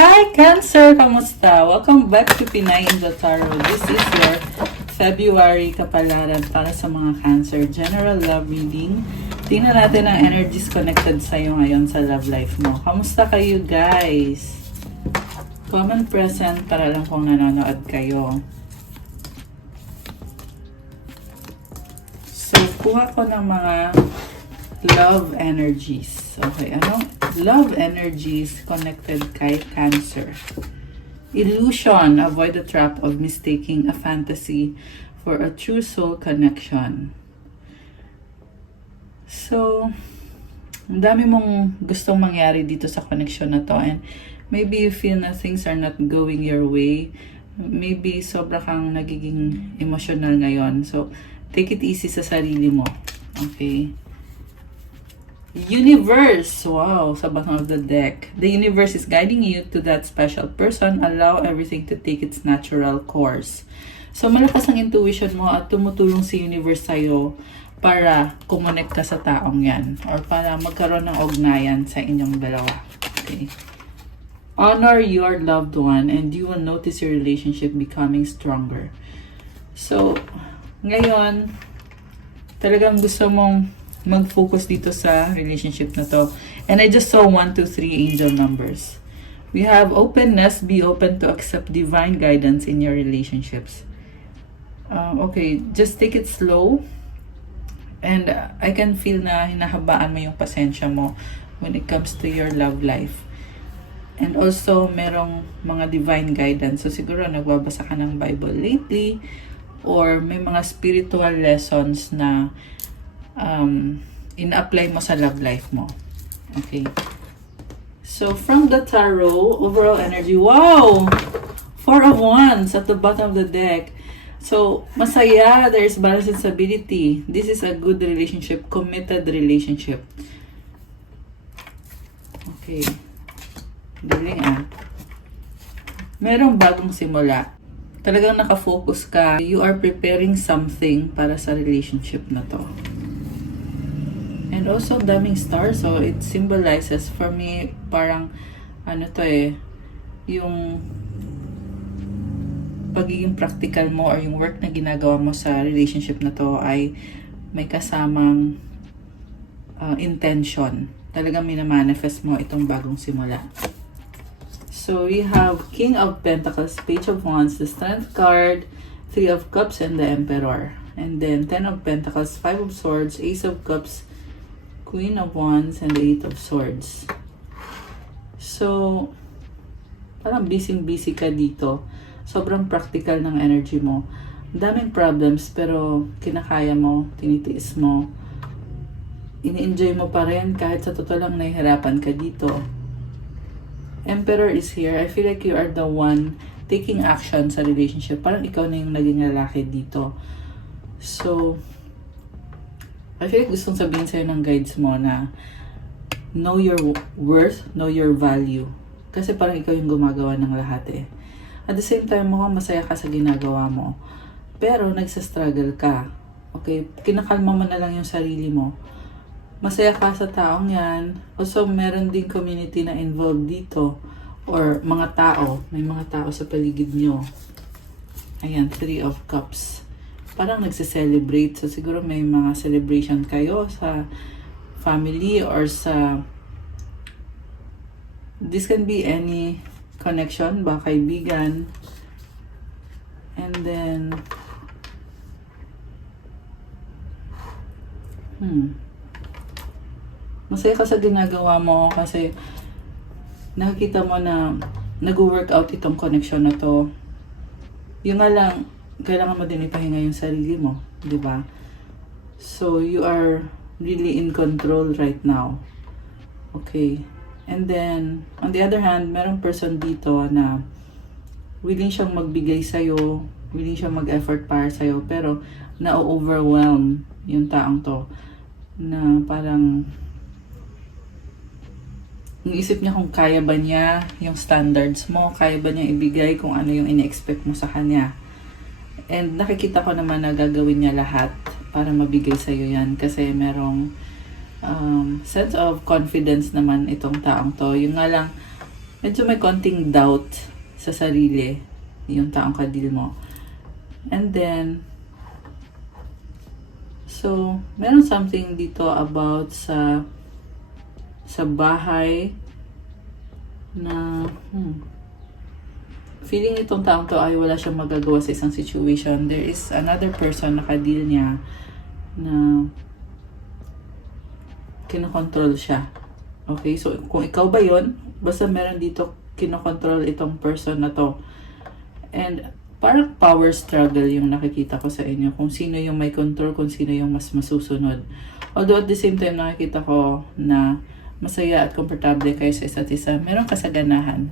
Hi Cancer! Kamusta? Welcome back to Pinay in the Tarot. This is your February kapalaran para sa mga Cancer. General love reading. Tingnan natin ang energies connected sa'yo ngayon sa love life mo. Kamusta kayo guys? Comment present para lang kung nanonood kayo. So, kuha ko ng mga love energies. Okay, anong love energies connected kay Cancer? Illusion. Avoid the trap of mistaking a fantasy for a true soul connection. So, ang dami mong gustong mangyari dito sa connection na to, and maybe you feel na things are not going your way. Maybe sobra kang nagiging emotional ngayon. So, take it easy sa sarili mo. Okay? Universe. Wow, sa bottom of the deck. The universe is guiding you to that special person. Allow everything to take its natural course. So, malakas ang intuition mo at tumutulong si universe sa'yo para kumonect ka sa taong yan or para magkaroon ng ugnayan sa inyong dalawa. Okay. Honor your loved one and you will notice your relationship becoming stronger. So, ngayon, talagang gusto mong mag-focus dito sa relationship na to. And I just saw 1, 2, 3 angel numbers. We have openness. Be open to accept divine guidance in your relationships. Okay, just take it slow. And I can feel na hinahabaan mo yung pasensya mo when it comes to your love life. And also, merong mga divine guidance. So, siguro nagbabasa ka ng Bible lately or may mga spiritual lessons na in-apply mo sa love life mo. Okay. So, from the tarot, overall energy, wow! 4 of Wands at the bottom of the deck. So, masaya, there's balance and stability. This is a good relationship, committed relationship. Okay. Galing ah. Merong bagong simula. Talagang nakafocus ka. You are preparing something para sa relationship na to. And also, daming stars. So, it symbolizes, for me, parang, ano to yung pagiging practical mo or yung work na ginagawa mo sa relationship na to ay may kasamang intention. Talagang minamanifest mo itong bagong simula. So, we have King of Pentacles, Page of Wands, the Strength card, 3 of Cups, and the Emperor. And then, 10 of Pentacles, 5 of Swords, Ace of Cups, Queen of Wands, and the 8 of Swords. So, parang busy-busy ka dito. Sobrang practical ng energy mo. Daming problems, pero kinakaya mo, tinitiis mo. Ini-enjoy mo pa rin kahit sa totoo lang nahihirapan ka dito. Emperor is here. I feel like you are the one taking action sa relationship. Parang ikaw na yung naging lalaki dito. So, I feel like gustong sabihin sa'yo ng guides mo na know your worth, know your value. Kasi parang ikaw yung gumagawa ng lahat At the same time, mukhang masaya ka sa ginagawa mo. Pero nagsastruggle ka. Okay? Kinakalma mo na lang yung sarili mo. Masaya ka sa taong yan. Also, meron din community na involved dito. Or mga tao. May mga tao sa paligid nyo. Ayan, 3 of Cups. Parang nagse-celebrate. So, siguro may mga celebration kayo sa family or sa... This can be any connection, ba kaibigan. And then... Masaya ka sa ginagawa mo kasi nakikita mo na nag-workout itong connection na to. Yung nga lang, kailangan mo din ipahinga yung sarili mo, di ba? So, you are really in control right now. Okay. And then, on the other hand, merong person dito na willing siyang magbigay sa'yo, willing siyang mag-effort para sa'yo, pero na-overwhelm yung taong to. Na parang, iisip niya kung kaya ba niya yung standards mo, kaya ba niya ibigay kung ano yung ine-expect mo sa kanya. And nakikita ko naman na gagawin niya lahat para mabigay sa'yo yan. Kasi merong sense of confidence naman itong taong to. Yung nga lang, medyo may konting doubt sa sarili yung taong kadil mo. And then, so, meron something dito about sa bahay na feeling itong taong to ay wala siyang magagawa sa isang situation. There is another person na kadil niya na kinokontrol siya. Okay, so kung ikaw ba yon, basta meron dito kinokontrol itong person na to. And parang power struggle yung nakikita ko sa inyo. Kung sino yung may control, kung sino yung mas masusunod. Although at the same time nakikita ko na masaya at komportable kayo sa isa't isa. Meron kasaganahan.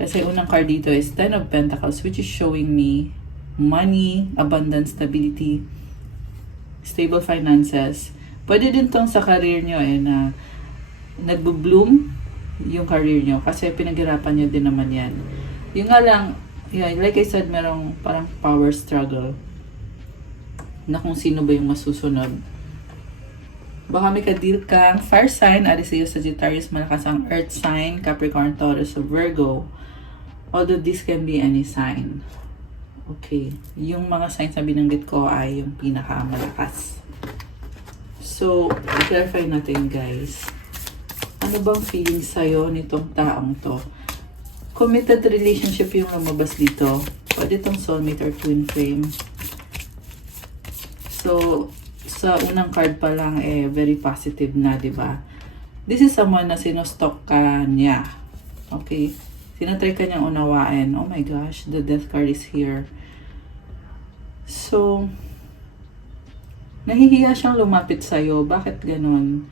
Kasi unang card dito is Ten of Pentacles, which is showing me money, abundance, stability, stable finances. Pwede din tong sa career nyo na nagbo-bloom yung career nyo kasi pinaghirapan nyo din naman yan. Yung nga lang, yeah, like I said, merong parang power struggle na kung sino ba yung masusunod. Baka may kadil kang fire sign, Aries, Leo, Sagittarius, malakas ang earth sign, Capricorn, Taurus, o Virgo. Although this can be any sign. Okay. Yung mga signs na binanggit ko ay yung pinakamalakas. So, i-clarify natin guys. Ano bang feeling sa'yo nitong taong to? Committed relationship yung lumabas dito. Pwede itong soulmate or twin flame. So, sa unang card pa lang very positive na, di ba? This is someone na sinostalk ka niya. Okay? Sinatry ka niyang unawain. Oh my gosh, the death card is here. So, nahihiya siyang lumapit sa'yo. Bakit ganon?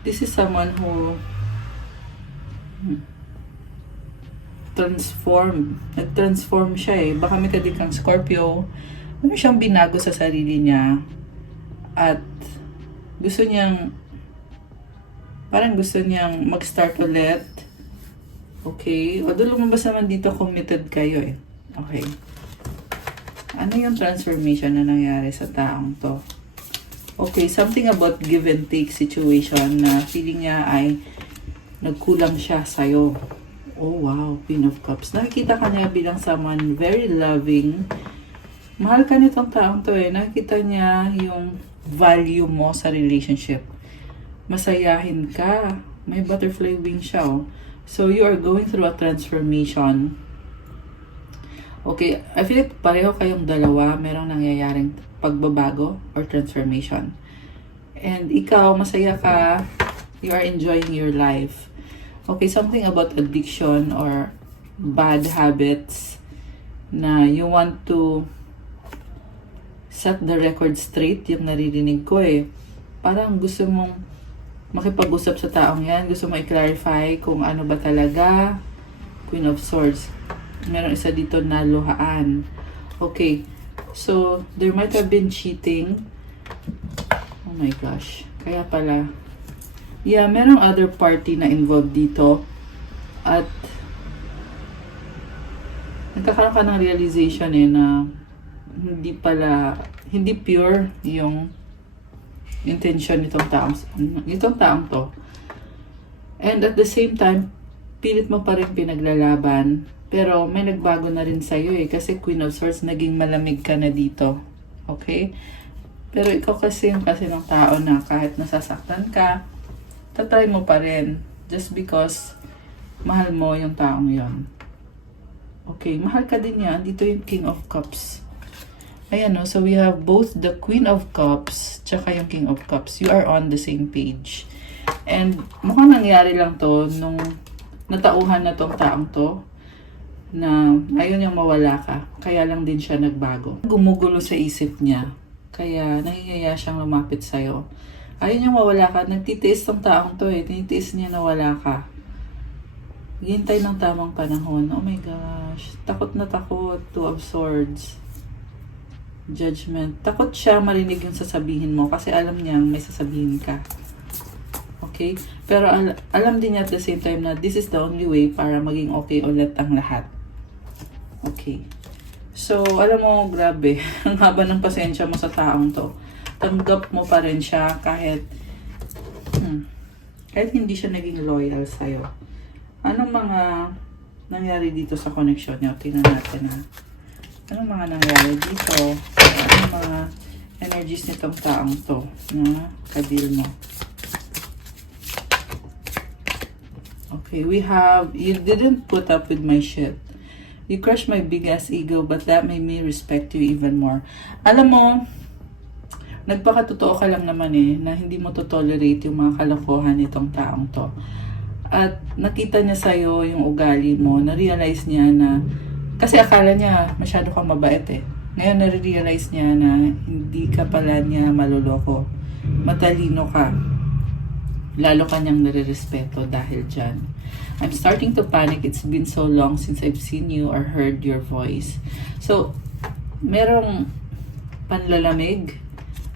This is someone who nag-transform siya Baka may kadikang Scorpio. Ano siyang binago sa sarili niya. At gusto niyang mag-start ulit. Okay? Although lumabas naman dito, committed kayo Okay. Ano yung transformation na nangyari sa taong to? Okay, something about give and take situation na feeling niya ay nagkulang siya sa'yo. Oh wow, Queen of Cups. Nakikita ka niya bilang someone very loving. Mahal ka nitong taong to Nakikita niya yung value mo sa relationship. Masayahin ka. May butterfly wing siya So you are going through a transformation. Okay, I feel like pareho kayong dalawa, merong nangyayaring pagbabago or transformation. And ikaw, masaya ka, you are enjoying your life. Okay, something about addiction or bad habits na you want to set the record straight, yung naririnig ko Parang gusto mong makipag-usap sa taong yan, gusto mo i-clarify kung ano ba talaga. Queen of Swords. Meron isa dito na luhaan. Okay. So, there might have been cheating. Oh my gosh. Kaya pala. Yeah, merong other party na involved dito. At nagkakaroon ka ng realization na hindi pure yung intention nitong taong to. And at the same time, pilit mo pa rin pinaglalaban. Pero may nagbago na rin sa'yo kasi Queen of Swords, naging malamig ka na dito. Okay? Pero ikaw kasi yung ng tao na kahit nasasaktan ka, tatry mo pa rin. Just because mahal mo yung taong yon. Okay, mahal ka din yan. Dito yung King of Cups. Ayan so we have both the Queen of Cups tsaka yung King of Cups. You are on the same page. And mukhang nangyari lang to nung natauhan na tong taong to na ayaw niyang mawala ka. Kaya lang din siya nagbago. Gumugulo sa isip niya. Kaya nahihiya siyang lumapit sa'yo. Ayaw niyang mawala ka. Nagtitiis tong taong to Tinitiis niya na wala ka. Hintay ng tamang panahon. Oh my gosh. Takot na takot. Two of Swords. Judgment. Takot siya marinig yung sasabihin mo kasi alam niya may sasabihin ka. Okay? Pero alam din niya at the same time na this is the only way para maging okay ulit ang lahat. Okay. So, alam mo, grabe. Ang haba ng pasensya mo sa taong to. Tanggap mo pa rin siya kahit hindi siya naging loyal sa'yo. Anong mga nangyari dito sa connection niyo? Tingnan natin ha. Anong mga nangyari dito? Anong mga energies nitong taong to na kadil mo? Okay, we have, you didn't put up with my shit. You crushed my big-ass ego, but that made me respect you even more. Alam mo, nagpakatotoo ka lang naman na hindi mo to tolerate yung mga kalokohan nitong taong to. At nakita niya sa'yo yung ugali mo, na-realize niya na, kasi akala niya masyado kang mabait Ngayon na-realize niya na hindi ka pala niya maluloko. Matalino ka. Lalo ka niyang nare-respeto dahil dyan. I'm starting to panic. It's been so long since I've seen you or heard your voice. So, merong panlalamig.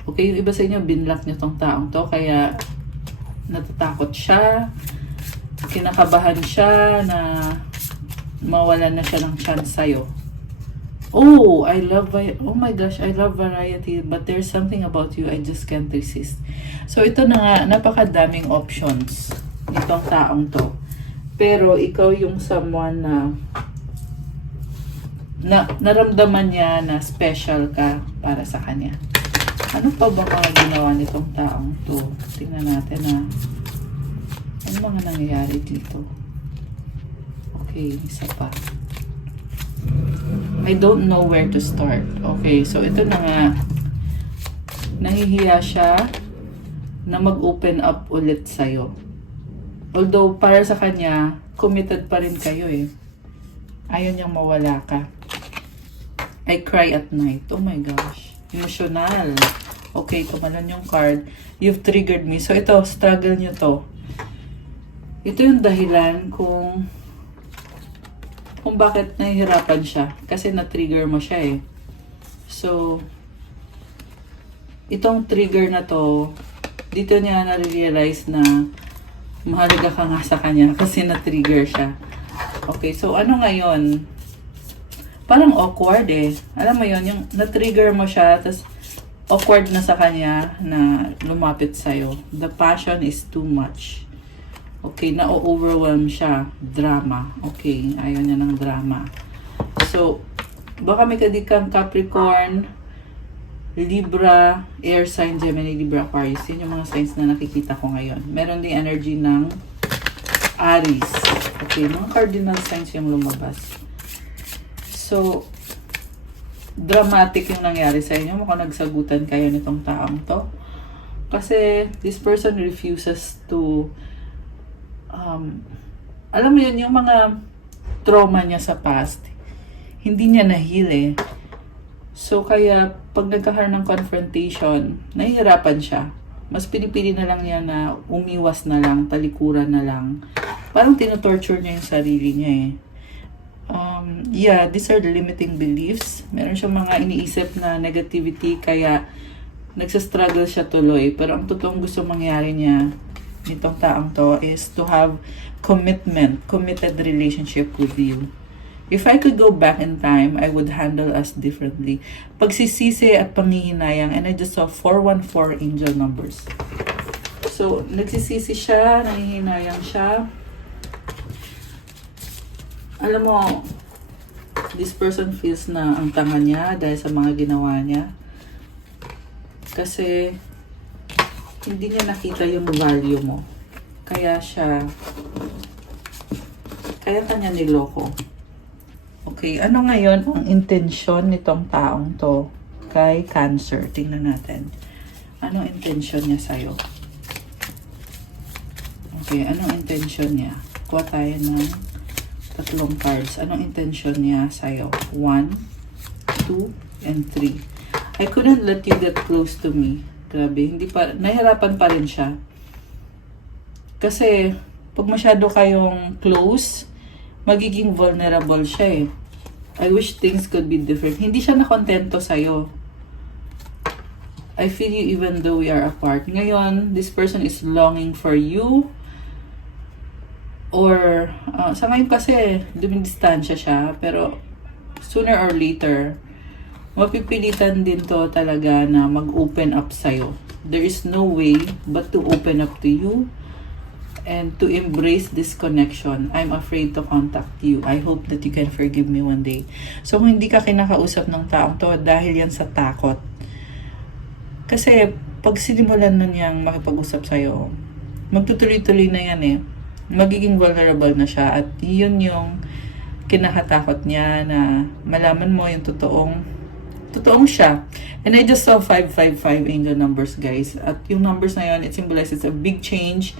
Okay, yung iba sa inyo, binlock niyo tong taong to. Kaya, natatakot siya. Kinakabahan siya na mawalan na siya ng chance sa'yo. Oh, oh my gosh, I love variety, but there's something about you I just can't resist. So, ito na nga, napakadaming options nitong taong to. Pero, ikaw yung someone na naramdaman niya na special ka para sa kanya. Ano pa ba mga ginawa nitong taong to? Tingnan natin ano mga nangyayari dito? Okay, isa pa. I don't know where to start. Okay, so ito na nga. Nahihiya siya na mag-open up ulit sa'yo. Although, para sa kanya, committed pa rin kayo Ayaw niyang mawala ka. I cry at night. Oh my gosh. Emotional. Okay, tumalon yung card. You've triggered me. So ito, struggle niyo to. Ito yung dahilan kung bakit nahihirapan siya. Kasi na-trigger mo siya So, itong trigger na to, dito niya na-realize na mahalaga ka nga sa kanya kasi na-trigger siya. Okay, so ano ngayon? Parang awkward Alam mo yon yung na-trigger mo siya, tapos awkward na sa kanya na lumapit sa'yo. The passion is too much. Okay, na-overwhelm siya. Drama. Okay, ayaw niya ng drama. So, baka may kadikang Capricorn, Libra, Air sign, Gemini, Libra, Aquarius. Yun yung mga signs na nakikita ko ngayon. Meron din energy ng Aries. Okay, mga cardinal signs yung lumabas. So, dramatic yung nangyari sa inyo. Mukhang nagsagutan kayo nitong taong to. Kasi, this person refuses to alam mo yun, yung mga trauma niya sa past, hindi niya na-heal So, kaya, pag nagkakaroon ng confrontation, nahihirapan siya. Mas pinipili na lang niya na umiwas na lang, talikuran na lang. Parang tinotorture niya yung sarili niya Yeah, these are the limiting beliefs. Meron siyang mga iniisip na negativity, kaya nagsastruggle siya tuloy. Pero ang totoong gusto mangyari niya, nitong taong to, is to have committed relationship with you. If I could go back in time, I would handle us differently. Pagsisisi at panghihinayang, and I just saw 414 angel numbers. So, nagsisisi siya, nangihinayang siya. Alam mo, this person feels na ang tanga niya dahil sa mga ginawa niya. Kasi, hindi niya nakita yung value mo. Kaya kanya niloko. Okay, ano ngayon ang intensyon nitong taong to kay Cancer? Tingnan natin. Ano intensyon niya sa'yo? Okay, anong intensyon niya? Kuha tayo ng 3 cards. Anong intensyon niya sa'yo? 1, 2, and 3. I couldn't let you get close to me. Grabe, nahihirapan pa rin siya. Kasi, pag masyado kayong close, magiging vulnerable siya I wish things could be different. Hindi siya nakontento sa'yo. I feel you even though we are apart. Ngayon, this person is longing for you. Or, sa ngayon kasi, dumidistansya siya. Pero, sooner or later, mapipilitan din to talaga na mag-open up sa'yo. There is no way but to open up to you. and to embrace this connection. I'm afraid to contact you. I hope that you can forgive me one day. So, kung hindi ka kinakausap ng taong to, dahil yan sa takot. Kasi, pag sinimulan na niyang makipag-usap sa'yo, magtutuloy-tuloy na yan eh. Magiging vulnerable na siya at yun yung kinakatakot niya na malaman mo yung totoong siya. And I just saw 555 angel numbers, guys. At yung numbers na yun, it symbolizes a big change.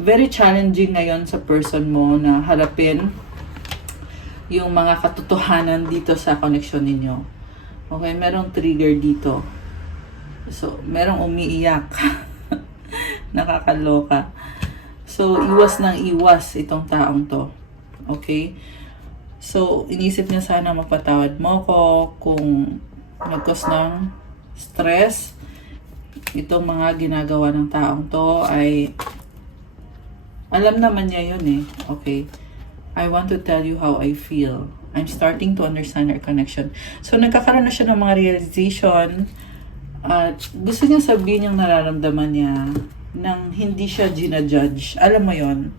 Very challenging ngayon sa person mo na harapin yung mga katotohanan dito sa connection ninyo. Okay, merong trigger dito. So, merong umiiyak. Nakakaloka. So, iwas ng iwas itong taong to. Okay? So, inisip niya sana magpatawad mo ko kung nag-cause ng stress. Itong mga ginagawa ng taong to ay alam naman niya yun eh. Okay. I want to tell you how I feel. I'm starting to understand our connection. So, nagkakaroon na siya ng mga realization at gusto niya sabihin yung nararamdaman niya nang hindi siya ginajudge. Alam mo yon,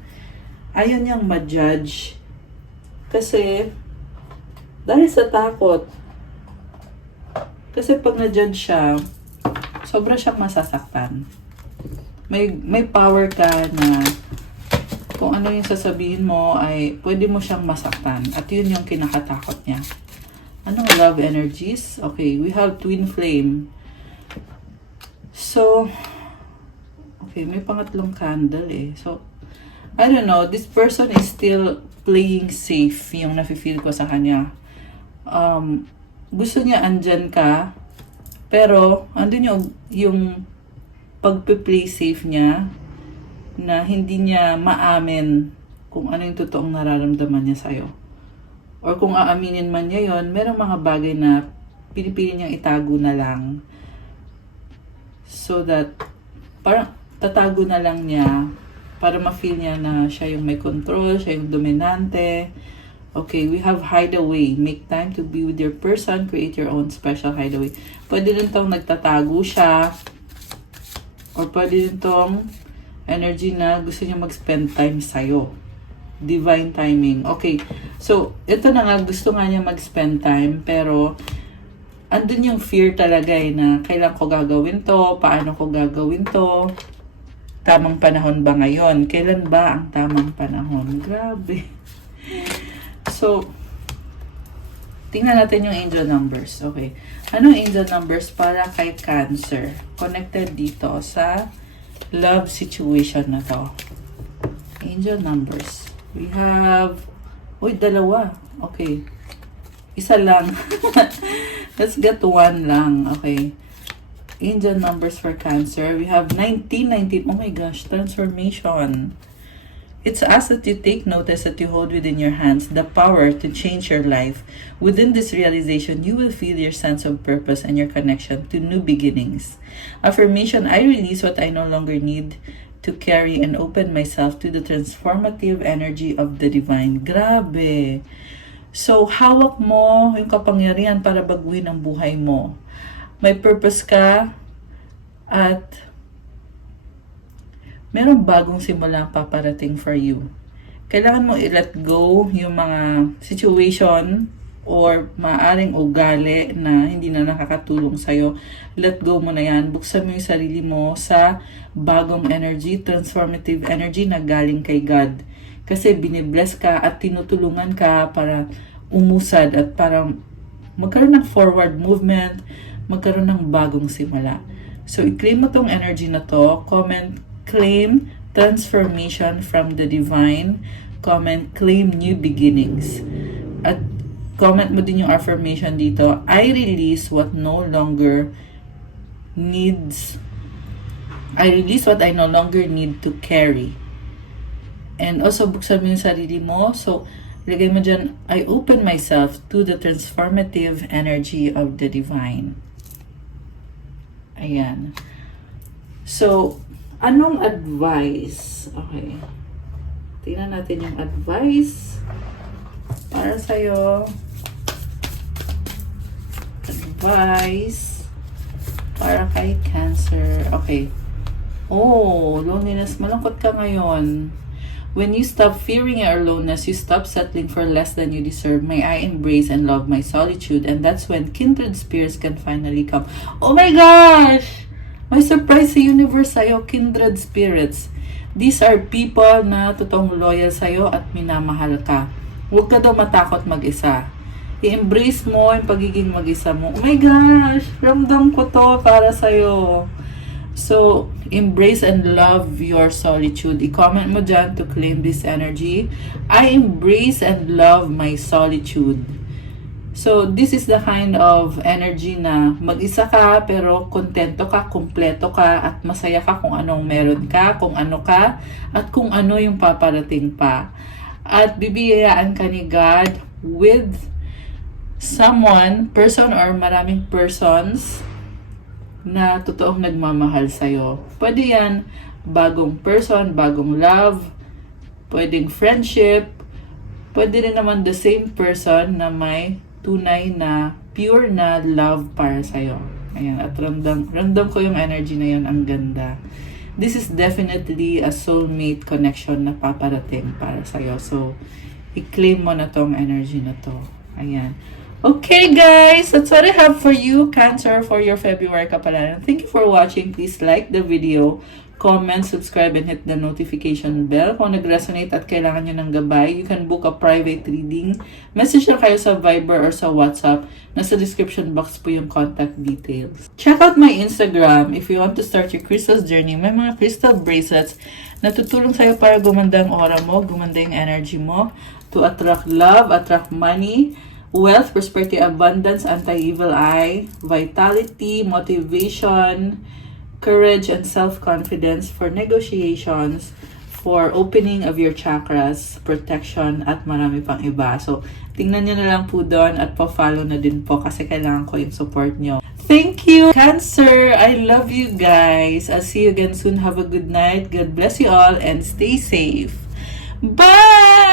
ayaw niyang ma-judge kasi dahil sa takot. Kasi pag na-judge siya, sobra siyang masasaktan. May power ka na kung ano yung sasabihin mo ay pwede mo siyang masaktan. At yun yung kinakatakot niya. Anong love energies? Okay, we have twin flame. So, okay, may pangatlong candle eh. So, I don't know, this person is still playing safe yung nafe-feel ko sa kanya. Gusto niya andyan ka, pero andun yung pagpe-play safe niya na hindi niya maamin kung ano yung totoong nararamdaman niya sa'yo. Or kung aaminin man niya yon, merong mga bagay na pinipili niyang itago na lang. So that, parang tatago na lang niya para ma-feel niya na siya yung may control, siya yung dominante. Okay, we have hideaway. Make time to be with your person. Create your own special hideaway. Pwede rin tong nagtatago siya. Or pwede rin tong energy na gusto niya mag-spend time sa'yo. Divine timing. Okay. So, ito na nga, gusto nga niya mag-spend time, pero andun yung fear talaga eh, na kailan ko gagawin to, paano ko gagawin to, tamang panahon ba ngayon? Kailan ba ang tamang panahon? Grabe. So, tingnan natin yung angel numbers. Okay. Anong angel numbers para kay Cancer? Connected dito sa love situation na to. Angel numbers. We have, dalawa. Okay. Isa lang. Let's get one lang. Okay. Angel numbers for Cancer. We have 19. Oh my gosh, transformation. It's us that you take notice, that you hold within your hands the power to change your life. Within this realization, you will feel your sense of purpose and your connection to new beginnings. Affirmation, I release what I no longer need to carry and open myself to the transformative energy of the divine. Grabe! So, hawak mo yung kapangyarihan para baguhin ang buhay mo. May purpose ka at merong bagong simula paparating for you. Kailangan mo i-let go yung mga situation or maaring ugali na hindi na nakakatulong sa'yo. Let go mo na yan. Buksan mo yung sarili mo sa bagong energy, transformative energy na galing kay God. Kasi binibless ka at tinutulungan ka para umusad at para magkaroon ng forward movement, magkaroon ng bagong simula. So, i-claim mo tong energy na to. Comment, claim transformation from the divine. Comment, claim new beginnings. At comment mo din yung affirmation dito. I release what no longer needs. I release what I no longer need to carry. And also, buksan mo yung sarili mo. So, lagay mo dyan, I open myself to the transformative energy of the divine. Ayan. So, anong advice? Okay. Tingnan natin yung advice para sa'yo. Advice para kay Cancer. Okay. Oh, loneliness. Malungkot ka ngayon. When you stop fearing your aloneness, you stop settling for less than you deserve. May I embrace and love my solitude, and that's when kindred spirits can finally come. Oh my gosh! May surprise sa universe sa'yo, kindred spirits. These are people na totoong loyal sa'yo at minamahal ka. Huwag ka daw matakot mag-isa. I-embrace mo yung pagiging mag-isa mo. Oh my gosh! Ramdam ko to para sa'yo. So, embrace and love your solitude. I-comment mo dyan to claim this energy. I embrace and love my solitude. So, this is the kind of energy na mag-isa ka, pero kontento ka, kumpleto ka, at masaya ka kung anong meron ka, kung ano ka, at kung ano yung paparating pa. At bibiyayaan ka ni God with someone, person or maraming persons na totoong nagmamahal sa'yo. Pwede yan, bagong person, bagong love, pwedeng friendship, pwede rin naman the same person na may tunay na, pure na love para sa'yo. Ayan, at ramdam ko yung energy na yun, ang ganda. This is definitely a soulmate connection na paparating para sa'yo. So, i-claim mo na tong energy na to. Ayan. Okay guys, that's what I have for you, Cancer, for your February kapalaran. Thank you for watching. Please like the video, comment, subscribe, and hit the notification bell. Kung nag-resonate at kailangan nyo ng gabay, you can book a private reading. Message lang kayo sa Viber or sa WhatsApp. Nasa description box po yung contact details. Check out my Instagram if you want to start your crystals journey. May mga crystal bracelets na tutulong sa'yo para gumanda ang aura mo, gumanda yung energy mo, to attract love, attract money, wealth, prosperity, abundance, anti-evil eye, vitality, motivation, courage, and self-confidence for negotiations, for opening of your chakras, protection, at marami pang iba. So, tingnan nyo na lang po doon at pa-follow na din po kasi kailangan ko yung support nyo. Thank you, Cancer! I love you guys! I'll see you again soon. Have a good night. God bless you all and stay safe. Bye!